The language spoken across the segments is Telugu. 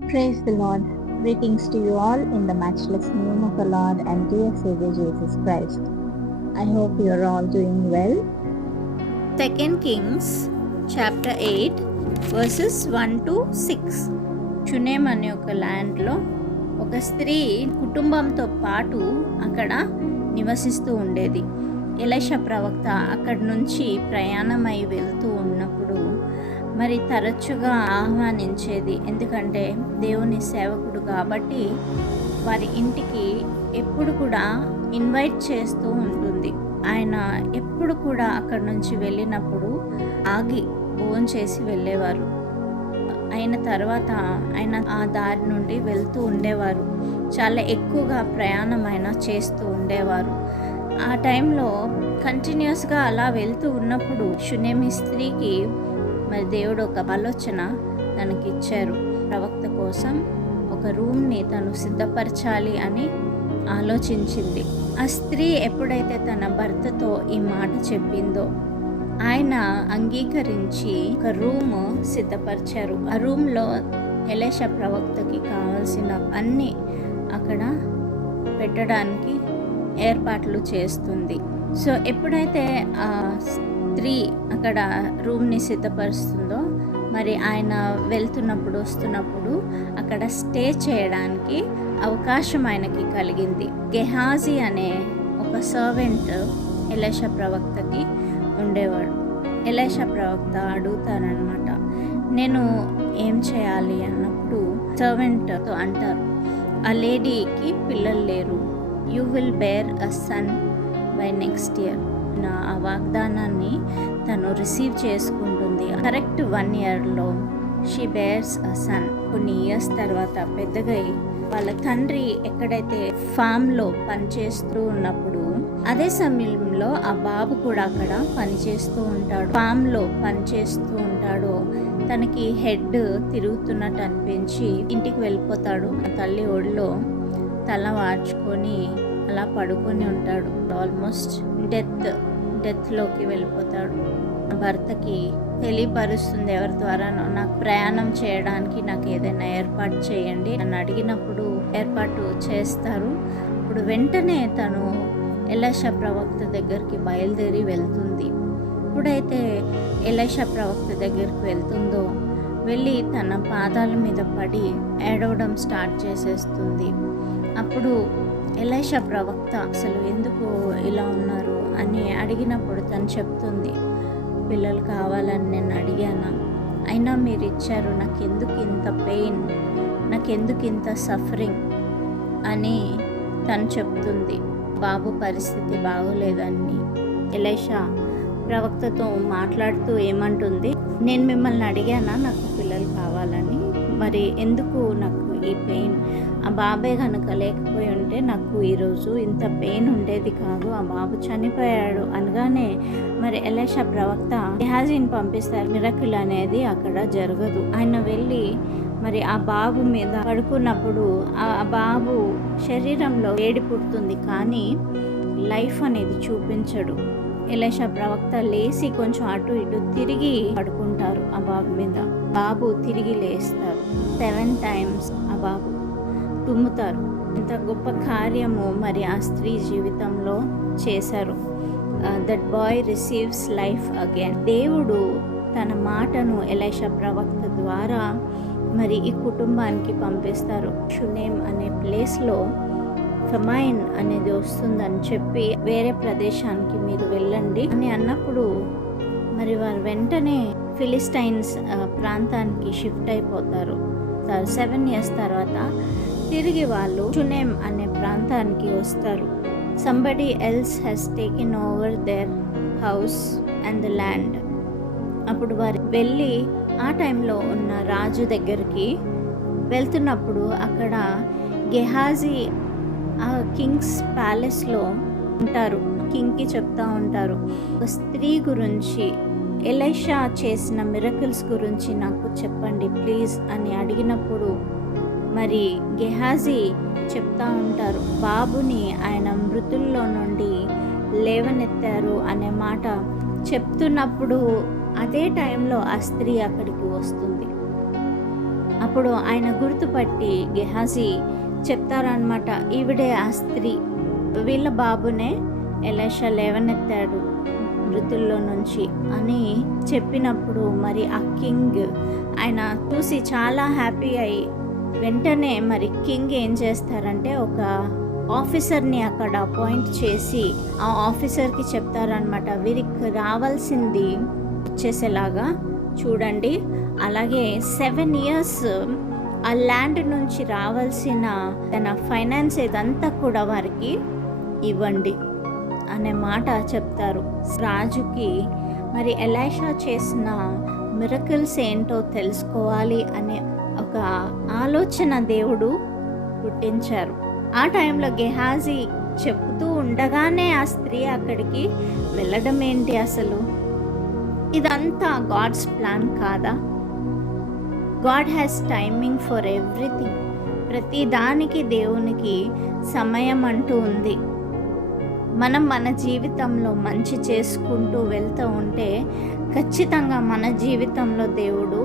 Praise the Lord. Greetings to you all in the matchless name of the Lord and dear Savior Jesus Christ. I hope you are all doing well. 2 Kings chapter 8 verses 1 to 6. షునేమ్ అనే ఒక ల్యాండ్లో ఒక స్త్రీ కుటుంబంతో పాటు అక్కడ నివసిస్తూ ఉండేది. ఎలీషా ప్రవక్త అక్కడి నుంచి ప్రయాణమై వెళ్తూ ఉన్నప్పుడు మరి తరచుగా ఆహ్వానించేది. ఎందుకంటే దేవుని సేవకుడు కాబట్టి వారి ఇంటికి ఎప్పుడు కూడా ఇన్వైట్ చేస్తూ ఉంటుంది. ఆయన ఎప్పుడు కూడా అక్కడి నుంచి వెళ్ళినప్పుడు ఆగి భోంచేసి వెళ్ళేవారు. అయిన తర్వాత ఆయన ఆ దారి నుండి వెళ్తూ ఉండేవారు. చాలా ఎక్కువగా ప్రయాణం ఆయన చేస్తూ ఉండేవారు. ఆ టైంలో కంటిన్యూస్గా అలా వెళ్తూ ఉన్నప్పుడు షునేమి స్త్రీకి మరి దేవుడు ఒక ఆలోచన తనకి ఇచ్చారు. ప్రవక్త కోసం ఒక రూమ్ని తను సిద్ధపరచాలి అని ఆలోచించింది. ఆ స్త్రీ ఎప్పుడైతే తన భర్తతో ఈ మాట చెప్పిందో ఆయన అంగీకరించి ఒక రూమ్ సిద్ధపరిచారు. ఆ రూమ్లో ఎలీషా ప్రవక్తకి కావాల్సిన అన్నీ అక్కడ పెట్టడానికి ఏర్పాట్లు చేస్తుంది. సో ఎప్పుడైతే ఆ స్త్రీ అక్కడ రూమ్ని సిద్ధపరుస్తుందో మరి ఆయన వెళ్తున్నప్పుడు వస్తున్నప్పుడు అక్కడ స్టే చేయడానికి అవకాశం ఆయనకి కలిగింది. గెహాజీ అనే ఒక సర్వెంట్ ఎలీషా ప్రవక్తకి ఉండేవాడు. ఎలీషా ప్రవక్త అడుగుతారనమాట, నేను ఏం చేయాలి అన్నప్పుడు సర్వెంట్తో అంటారు, ఆ లేడీకి పిల్లలు లేరు, you will bear a son by next year. ఆ వాగ్దానాన్ని తను రిసీవ్ చేసుకుంటుంది. కరెక్ట్ 1 yearలో షీ బేర్స్ అ సన్. కొన్ని ఇయర్స్ తర్వాత పెద్దగా వాళ్ళ తండ్రి ఎక్కడైతే ఫామ్లో పనిచేస్తూ ఉన్నప్పుడు అదే సమయంలో ఆ బాబు కూడా అక్కడ పనిచేస్తూ ఉంటాడు. ఫామ్లో పనిచేస్తూ ఉంటాడు. తనకి హెడ్ తిరుగుతున్నట్టు అనిపించి ఇంటికి వెళ్ళిపోతాడు. తల్లి ఒడిలో తల వార్చుకొని అలా పడుకొని ఉంటాడు. ఆల్మోస్ట్ డెత్లోకి వెళ్ళిపోతాడు. భర్తకి తెలియపరుస్తుంది, ఎవరి ద్వారానో నాకు ప్రయాణం చేయడానికి నాకు ఏదైనా ఏర్పాటు చేయండి అని అడిగినప్పుడు ఏర్పాటు చేస్తారు. ఇప్పుడు వెంటనే తను ఎలీషా ప్రవక్త దగ్గరికి బయలుదేరి వెళ్తుంది. ఎప్పుడైతే ఎలీషా ప్రవక్త దగ్గరికి వెళ్తుందో వెళ్ళి తన పాదాల మీద పడి ఏడవడం స్టార్ట్ చేసేస్తుంది. అప్పుడు ఎలీషా ప్రవక్త అసలు ఎందుకు ఇలా ఉన్నారు అని అడిగినప్పుడు తను చెప్తుంది, పిల్లలు కావాలని నేను అడిగాను, అయినా మీరు ఇచ్చారు, నాకెందుకు ఇంత పెయిన్, నాకెందుకు ఇంత సఫరింగ్ అని తను చెప్తుంది. బాబు పరిస్థితి బాగోలేదని ఎలీషా ప్రవక్తతో మాట్లాడుతూ ఏమంటుంది, నేను మిమ్మల్ని అడిగానా నాకు పిల్లలు కావాలని, మరి ఎందుకు నాకు ఈ పెయిన్, ఆ బాబే కనుక లేకపోయి ఉంటే నాకు ఈరోజు ఇంత పెయిన్ ఉండేది కాదు, ఆ బాబు చనిపోయాడు అనగానే మరి ఎలీషా ప్రవక్త గెహాజీని పంపిస్తారు. మిరకిల్ అనేది అక్కడ జరగదు. ఆయన వెళ్ళి మరి ఆ బాబు మీద పడుకున్నప్పుడు ఆ బాబు శరీరంలో వేడి పుడుతుంది కానీ లైఫ్ అనేది చూపించడు. ఎలీషా ప్రవక్త లేచి కొంచెం అటు ఇటు తిరిగి పడుకుంటారు ఆ బాబు మీద. బాబు తిరిగి లేస్తారు. 7 times ఆ బాబు తుమ్ముతారు. ఇంత గొప్ప కార్యము మరి ఆ స్త్రీ జీవితంలో చేశారు. That boy receives life again. దేవుడు తన మాటను ఎలీషా ప్రవక్త ద్వారా మరి ఈ కుటుంబానికి పంపిస్తారు. షునేమ్ అనే ప్లేస్లో ఫమైన్ అనేది వస్తుందని చెప్పి వేరే ప్రదేశానికి మీరు వెళ్ళండి అని అన్నప్పుడు మరి వారు వెంటనే ఫిలిస్టైన్స్ ప్రాంతానికి షిఫ్ట్ అయిపోతారు. 7 years తర్వాత తిరిగి వాళ్ళు షునేమ్ అనే ప్రాంతానికి వస్తారు. Somebody else has taken over their house and the land. అప్పుడు వారు వెళ్ళి ఆ టైంలో ఉన్న రాజు దగ్గరికి వెళ్తున్నప్పుడు అక్కడ గెహాజీ ఆ కింగ్స్ ప్యాలెస్లో ఉంటారు. కింగ్కి చెప్తా ఉంటారు, ఒక స్త్రీ గురించి, ఎలీషా చేసిన మిరకిల్స్ గురించి నాకు చెప్పండి ప్లీజ్ అని అడిగినప్పుడు మరి గెహాజీ చెప్తా ఉంటారు, బాబుని ఆయన మృతుల్లో నుండి లేవనెత్తారు అనే మాట చెప్తున్నప్పుడు అదే టైంలో ఆ స్త్రీ అక్కడికి వస్తుంది. అప్పుడు ఆయన గుర్తుపట్టి గెహాజీ చెప్తారనమాట, ఈవిడే ఆ స్త్రీ, వీళ్ళ బాబునే ఎలీషా లేవనెత్తాడు మృతుల్లో నుంచి అని చెప్పినప్పుడు మరి ఆ కింగ్ ఆయన చూసి చాలా హ్యాపీ అయ్యి వెంటనే మరి కింగ్ ఏం చేస్తారంటే ఒక ఆఫీసర్ని అక్కడ అపాయింట్ చేసి ఆ ఆఫీసర్కి చెప్తారనమాట, వీరికి రావాల్సింది వచ్చేసేలాగా చూడండి, అలాగే 7 years ఆ ల్యాండ్ నుంచి రావాల్సిన తన ఫైనాన్స్ ఇదంతా కూడా వారికి ఇవ్వండి అనే మాట చెప్తారు. రాజుకి మరి ఎలీషా చేసిన మిరకిల్స్ ఏంటో తెలుసుకోవాలి అనే ఒక ఆలోచన దేవుడు పుట్టించారు. ఆ టైంలో గెహాజీ చెప్తూ ఉండగానే ఆ స్త్రీ అక్కడికి వెళ్ళడం ఏంటి అసలు? ఇదంతా గాడ్స్ ప్లాన్ కాదా? God has timing for everything. ప్రతి దానికి దేవునికి సమయం అంటూ ఉంది. మనం మన జీవితంలో మంచి చేసుకుంటూ వెళ్తూ ఉంటే ఖచ్చితంగా మన జీవితంలో దేవుడు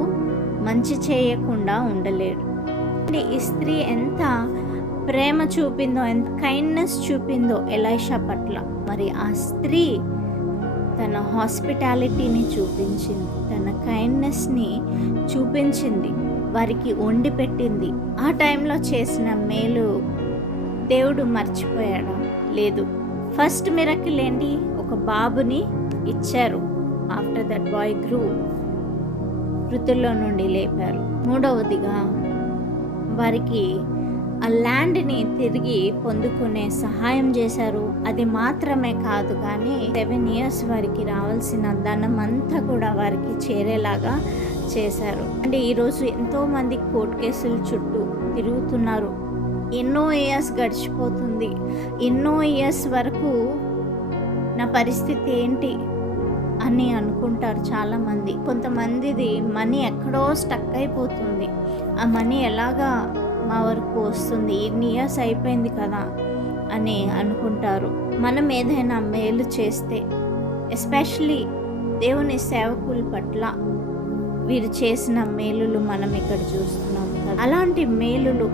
మంచి చేయకుండా ఉండలేడు. ఈ స్త్రీ ఎంత ప్రేమ చూపిందో, ఎంత కైండ్నెస్ చూపిందో ఎలీషా పట్ల. మరి ఆ స్త్రీ తన హాస్పిటాలిటీని చూపించింది, తన కైండ్నెస్ని చూపించింది, వారికి వండి పెట్టింది. ఆ టైంలో చేసిన మేలు దేవుడు మర్చిపోయాడా? లేదు. ఫస్ట్ మిరకిల్ ఏంటి? ఒక బాబుని ఇచ్చారు. ఆఫ్టర్ దట్ బాయ్ గ్రూ, మృతుల్లో నుండి లేపారు. మూడవదిగా వారికి ఆ ల్యాండ్ని తిరిగి పొందుకునే సహాయం చేశారు. అది మాత్రమే కాదు, కానీ 7 years వారికి రావాల్సిన ధనం అంతా కూడా వారికి చేరేలాగా చేశారు. అంటే ఈరోజు ఎంతోమంది కోర్టు కేసుల చుట్టూ తిరుగుతున్నారు. ఎన్నో ఇయర్స్ గడిచిపోతుంది. ఎన్నో ఇయర్స్ వరకు నా పరిస్థితి ఏంటి అని అనుకుంటారు చాలామంది. కొంతమందిది మనీ ఎక్కడో స్టక్ అయిపోతుంది. ఆ మనీ ఎలాగా మా వరకు వస్తుంది, ఇన్ని ఇయర్స్ అయిపోయింది కదా అని అనుకుంటారు. మనం ఏదైనా మేలు చేస్తే, ఎస్పెషలీ దేవుని సేవకుల పట్ల వీరు చేసిన మేలులు మనం ఇక్కడ చూస్తున్నాం కదా. అలాంటి మేలులు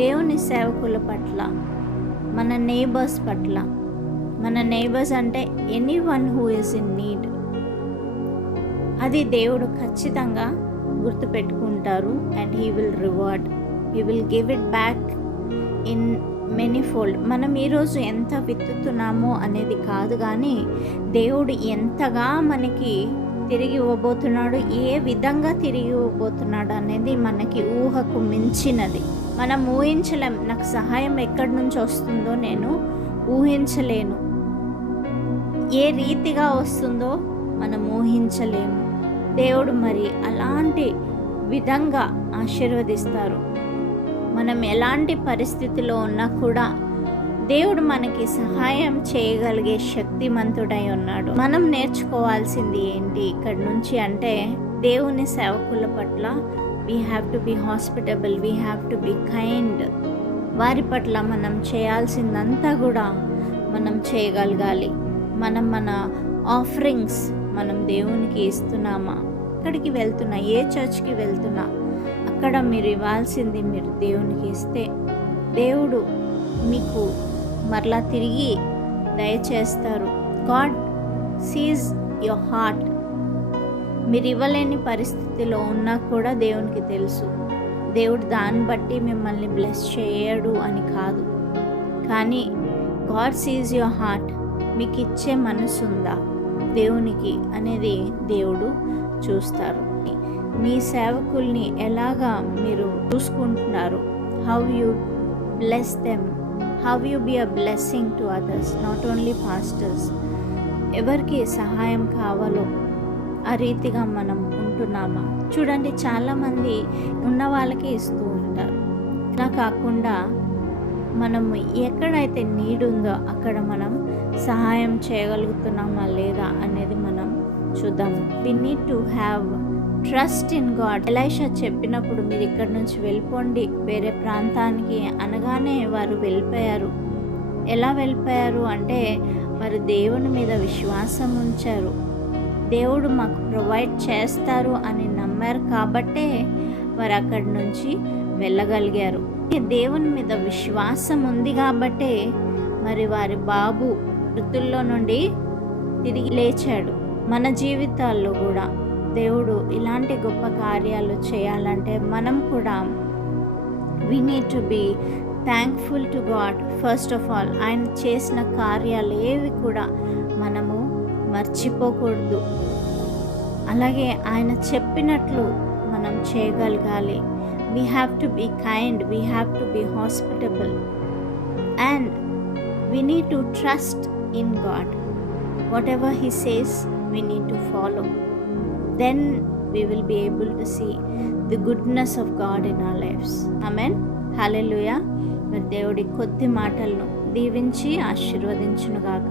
దేవుని సేవకుల పట్ల, మన నేబర్స్ పట్ల, మన నేబర్స్ అంటే anyone who is in need, అది దేవుడు ఖచ్చితంగా గుర్తుపెట్టుకుంటారు. And he will reward, he will give it back in many fold. మనం ఈరోజు ఎంత విత్తుతున్నామో అనేది కాదు, కానీ దేవుడు ఎంతగా మనకి తిరిగి ఇవ్వబోతున్నాడు, ఏ విధంగా తిరిగి ఇవ్వబోతున్నాడు అనేది మనకి ఊహకు మించినది. మనం ఊహించలేం. నాకు సహాయం ఎక్కడి నుంచి వస్తుందో నేను ఊహించలేను. ఏ రీతిగా వస్తుందో మనం ఊహించలేము. దేవుడు మరి అలాంటి విధంగా ఆశీర్వదిస్తారు. మనం ఎలాంటి పరిస్థితిలో ఉన్నా కూడా దేవుడు మనకి సహాయం చేయగలిగే శక్తిమంతుడై ఉన్నాడు. మనం నేర్చుకోవాల్సింది ఏంటి ఇక్కడ నుంచి అంటే, దేవుని సేవకుల పట్ల we have to be hospitable, we have to be kind. వారి పట్ల మనం చేయాల్సిందంతా కూడా మనం చేయగలగాలి. మన ఆఫరింగ్స్ మనం దేవునికి ఇస్తున్నామా? ఎక్కడికి వెళ్తున్నా, ఏ చర్చ్కి వెళ్తున్నా, అక్కడ మీరు ఇవ్వాల్సింది మీరు దేవునికి ఇస్తే దేవుడు మీకు మరలా తిరిగి దయచేస్తారు. God sees your heart. మీరు ఇవ్వలేని పరిస్థితిలో ఉన్నా కూడా దేవునికి తెలుసు. దేవుడు దాన్ని బట్టి మిమ్మల్ని బ్లెస్ చేయడు అని కాదు, కానీ గాడ్ సీజ్ యువర్ హార్ట్. మీకు ఇచ్చే మనసు ఉందా దేవునికి అనేది దేవుడు చూస్తారు. మీ సేవకుల్ని ఎలాగా మీరు చూసుకుంటున్నారు, how you bless them, how you be a blessing to others, not only pastors. ఎవరికి సహాయం కావాలో ఆ రీతిగా మనం ఉంటున్నామా? చూడండి, చాలామంది ఉన్న వాళ్ళకి ఇస్తూ ఉంటారు. అలా కాకుండా మనము ఎక్కడైతే నీడ్ ఉందో అక్కడ మనం సహాయం చేయగలుగుతున్నామా లేదా అనేది మనం చూద్దాము. We need to have trust in God. Elisha చెప్పినప్పుడు మీరు ఇక్కడి నుంచి వెళ్ళిపోండి వేరే ప్రాంతానికి అనగానే వారు వెళ్ళిపోయారు. ఎలా వెళ్ళిపోయారు అంటే వారు దేవుని మీద విశ్వాసం ఉంచారు. దేవుడు మాకు ప్రొవైడ్ చేస్తారు అని నమ్మారు కాబట్టే వారు అక్కడి నుంచి వెళ్ళగలిగారు. దేవుని మీద విశ్వాసం ఉంది కాబట్టే మరి వారి బాబు మృతుల్లో నుండి తిరిగి లేచాడు. మన జీవితాల్లో కూడా దేవుడు ఇలాంటి గొప్ప కార్యాలు చేయాలంటే మనం కూడా we need to be thankful to God first of all. ఆయన చేసిన కార్యాలు ఏవి కూడా మనము మర్చిపోకూడదు. అలాగే ఆయన చెప్పినట్లు మనం చేయగలగాలి. we have to be kind, we have to be hospitable, and we need to trust in God. Whatever he says, we need to follow. Then we will be able to see the goodness of God in our lives. Amen. Hallelujah. మరి దేవుడి కొద్ది మాటలను దీవించి ఆశీర్వదించునుగాక.